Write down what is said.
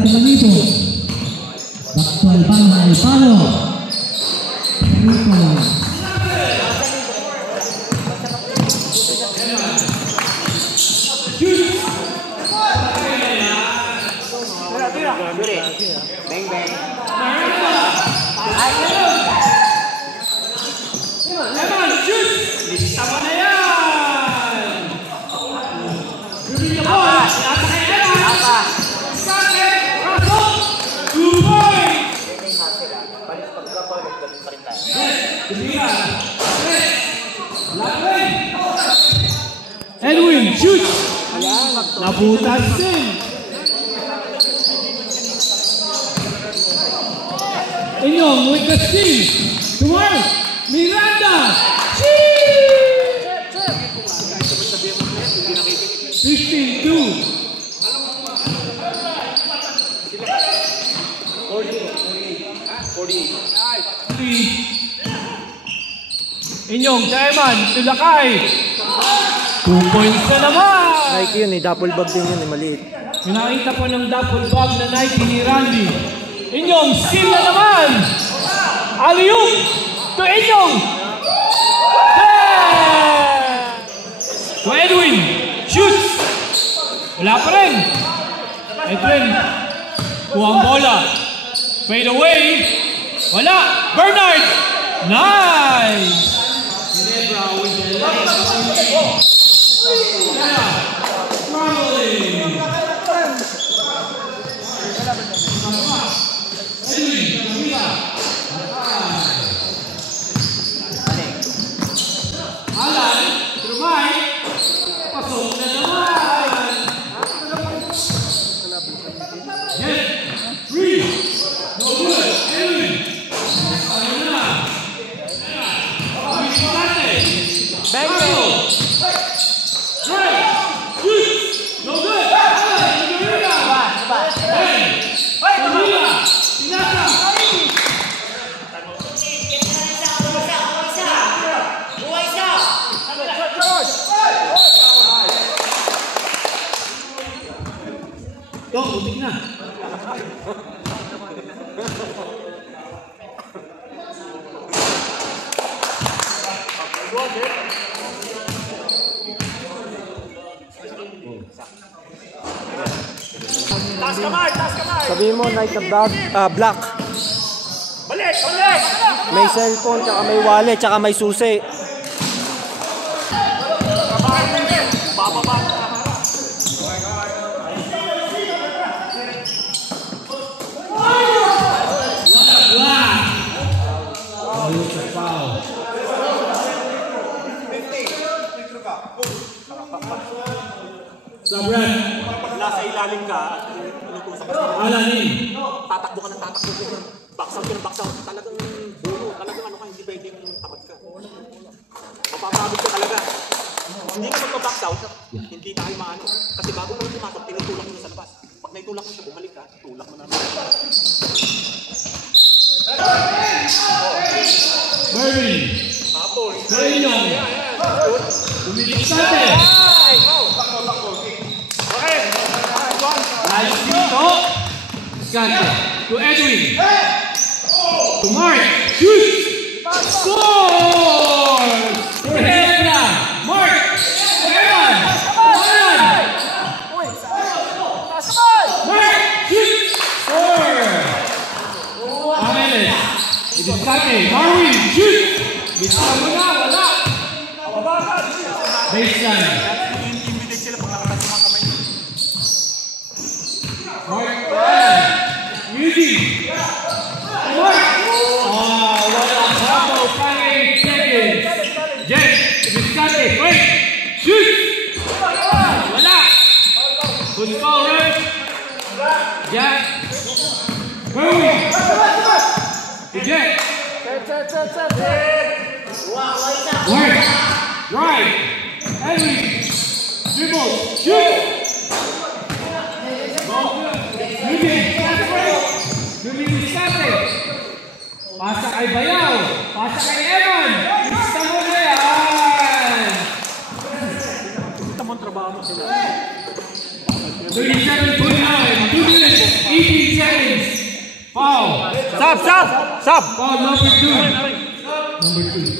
Tumanipo. Baktual Bangay Palo. Bang bang. Lemon, shoot! Tama na yan! Rubin na po! Nasa kay Lemon! Skate! Raso! 2 points! Edwin, shoot! Nabutas din! Inyong with the steal! Tomorrow! Miranda! 15-2. Inyong Chairman, Tulakay. 2 points na naman. Nike yun eh, double bag din yun eh, maliit. Pinakita po ng double bag na Nike ni Randy. Inyong steal na naman. Alley-oop to Inyong. To Edwin. Shoot. Wala pa rin. Edwin. Kuha ang bola. Fade away. Wala. Bernard. Nice. Ginebra with the leg. Traveling. Edwin. Camila. Alan. Trumay. Pasok na naman. Yes. 3. No good. Edwin. Ano na? Bang bang. Right. Shoot. No good. Alan. Camila. Bang. Camila. Pinasa. Go, butik na. Taas kamay, taas kamay. Sabihin mo, Nike na black. Balik, balik. May cellphone, tsaka may wallet, tsaka may susi. Bababa. Sabran. Pag nasa ilalim ka, inutusan ka. Alanin. Tatakbo ka ng tatakbo. Baksaw ka ng baksaw. Talagang bulo. Talagang ano ka, hindi pwedeng tamad ka. Mapapagod ka talaga. Hindi ka magpabaksaw, hindi tayo maano. Kasi bago mo pumasok, tinutulak mo na sa labas. Pag naitulak mo siya, bumalik ka, tulak mo na naman. Mervin. Hapon. Kainong. Bumilik sa atin. Okay. Ayos dito. Skante. To Edwin. To Mark. Shoot. Score! To Ginebra. Mark. Evan. Alan. Mark. Shoot. Score. Ameles. Ibiskate. Marvin. Shoot. Bitawan mo na. Wala. Baseline. Intimidate sila pag nakataas yung mga kamay niyo. Mark. Rudy. Mark. Wala. Bravo. 5 seconds. Jet. Biscate. Wait. Shoot. Wala. Good call, Red. Jack. Hurry. Jet. Work. Right. Edwin. Dribble. Shoot. Rudy. Rudy Biscate. Pasa kay Bayaw. Pasa kay Evan. Gusto mo na yan. Kita mo ang trabaho mo sila. 37-29. 2 minutes. 80 Stop! Foul number 2. Number 2.